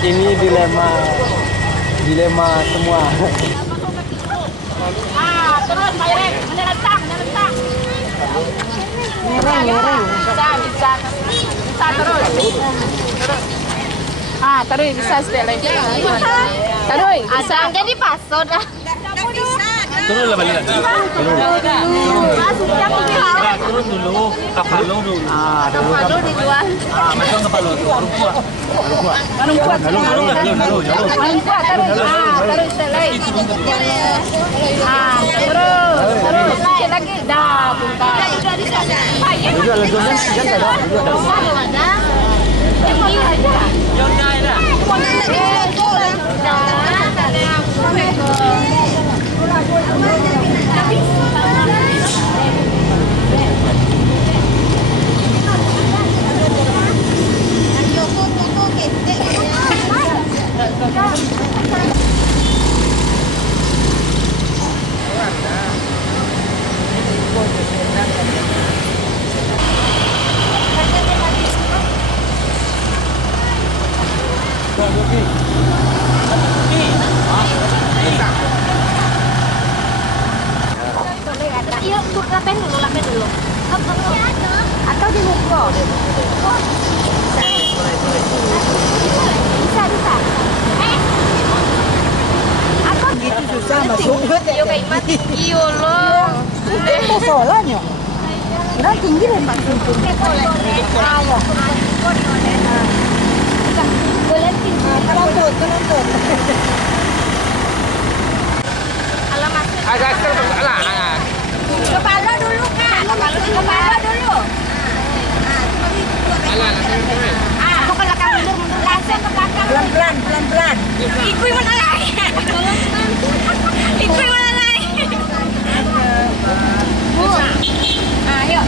Ini dilema semua. Terus Mayrek, menentang. Nyerang. Bisa terus. Terus bisa sekali. Terus. Asal jadi pasod dah. Turun lah balik lagi. Turun dulu. Kapalo dulu. Kapalo dijual. Macam kapalo. Anong kuat? Terus selai. Terus lagi. Dah, punta. Duduk langsung kan ada. Iya, untuk lapen dulu. Atau dibuka. Bisa. Aku Gitu susah masuk. Yo kayak mati. Iyo loh. Itu soalnya. Kira tinggi deh Pak. Ayo. Boleh Tuntut. alamat. Ada lah. Kepala dulu Kak. Kepala dulu. Aku ke belakang mundur. Langsung ke belakang. Pelan-pelan. Iku yang mana lagi? Iku yang mana lagi? Ayo.